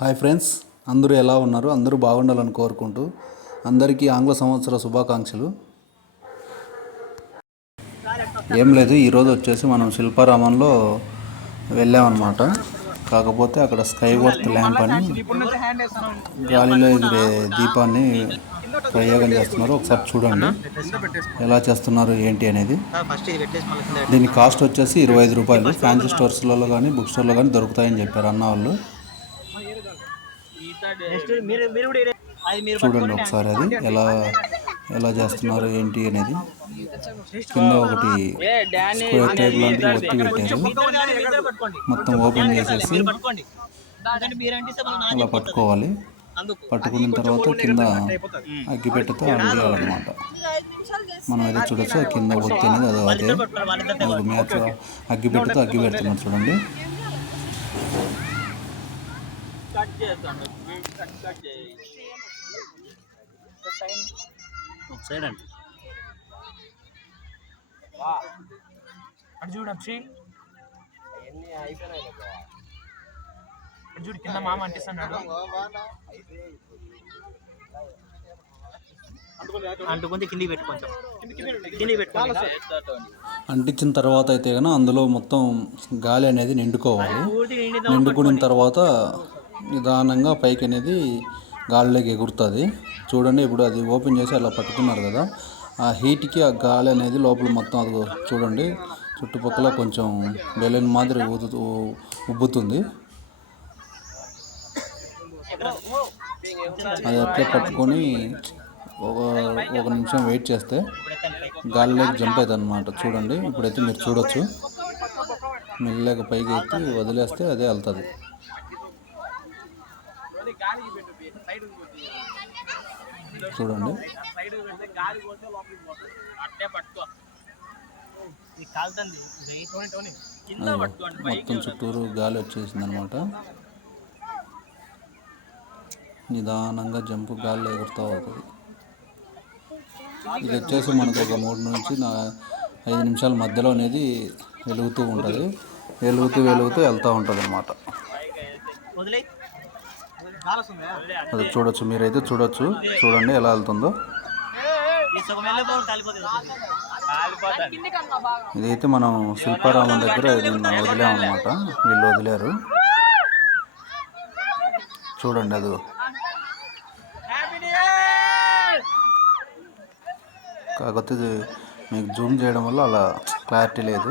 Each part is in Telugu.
హాయ్ ఫ్రెండ్స్ అందరూ ఎలా ఉన్నారు? అందరూ బాగుండాలని కోరుకుంటూ అందరికీ ఆంగ్ల సంవత్సర శుభాకాంక్షలు. ఏం లేదు ఈరోజు వచ్చేసి మనం శిల్పారామంలో వెళ్ళామన్నమాట. కాకపోతే అక్కడ స్కై వర్త్ ల్యాంప్ అని గాలిలో ఎగిరే దీపాన్ని ప్రయోగం చేస్తున్నారు. ఒకసారి చూడండి ఎలా చేస్తున్నారు ఏంటి అనేది. దీని కాస్ట్ వచ్చేసి ఇరవై ఐదు రూపాయలు. ఫ్యాన్సీ స్టోర్స్లలో కానీ బుక్ స్టోర్లో కానీ దొరుకుతాయని చెప్పారు అన్న వాళ్ళు. చూడండి ఒకసారి అది ఎలా ఎలా చేస్తున్నారు ఏంటి అనేది. కింద ఒకటి స్క్వేర్ టైప్ లాంటిది ఒత్తి పెట్టారు. మొత్తం ఓపెన్ చేసేసి అలా పట్టుకోవాలి. పట్టుకున్న తర్వాత కింద అగ్గిపెట్టెతో అండియాలన్నమాట మనం అయితే చూడొచ్చు? కింద ఒత్తి అనేది అదే అదే. మ్యాచ్ అగ్గిపెట్టెతో అగ్గి పెడుతున్నారు చూడండి. కట్ చేస్తాను. కట్ కట్ చేయి ఒక సైడ్ అండి. అటు చూడు అక్షయ్ అటు చూడు కింద మామ అంటిస్తున్నాడు. అంటుకుంటే కిందికి పెట్టు కొంచెం. కిందికి పెట్టుకోండి అంటించిన తర్వాత అయితే కనుక అందులో మొత్తం గాలి అనేది నిండుకోవాలి. నిండుకున్న తర్వాత నిదానంగా పైకి అనేది గాలిలోకి ఎగురుతుంది. చూడండి ఇప్పుడు అది ఓపెన్ చేసి అలా పట్టుకున్నారు కదా. ఆ హీట్కి ఆ గాలి అనేది లోపల మొత్తం అది చూడండి చుట్టుపక్కల కొంచెం బెలూన్ మాదిరి ఊదు ఉబ్బుతుంది. అది అట్లా పట్టుకొని ఒక ఒక నిమిషం వెయిట్ చేస్తే గాలిలోకి జంప్ అవుతుంది అనమాట చూడండి ఇప్పుడైతే మీరు చూడొచ్చు. మెల్లగా పైకి ఎత్తి వదిలేస్తే అదే వెళ్తుంది. చూడండి. మొత్తం చుట్టూరు గాలి వచ్చేసింది అనమాట నిదానంగా జంపు గాలిలో ఎగురుతూ అవుతుంది ఇది వచ్చేసి మనకు ఒక మూడు నుంచి నా ఐదు నిమిషాల మధ్యలో అనేది వెలుగుతూ ఉంటుంది. వెలుగుతూ వెలుగుతూ వెళ్తూ ఉంటుంది అనమాట అది చూడొచ్చు మీరైతే చూడొచ్చు. చూడండి ఎలా వెళ్తుందో. ఇదైతే మనం శిల్పారామం దగ్గర నిన్న వదిలామన్నమాట. వీళ్ళు వదిలారు. చూడండి అది కాకపోతే ఇది మీకు జూమ్ చేయడం వల్ల అలా క్లారిటీ లేదు.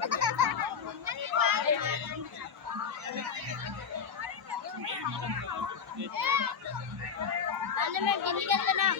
బటన్ అన్న మేము కిందికి వెళ్తున్నాం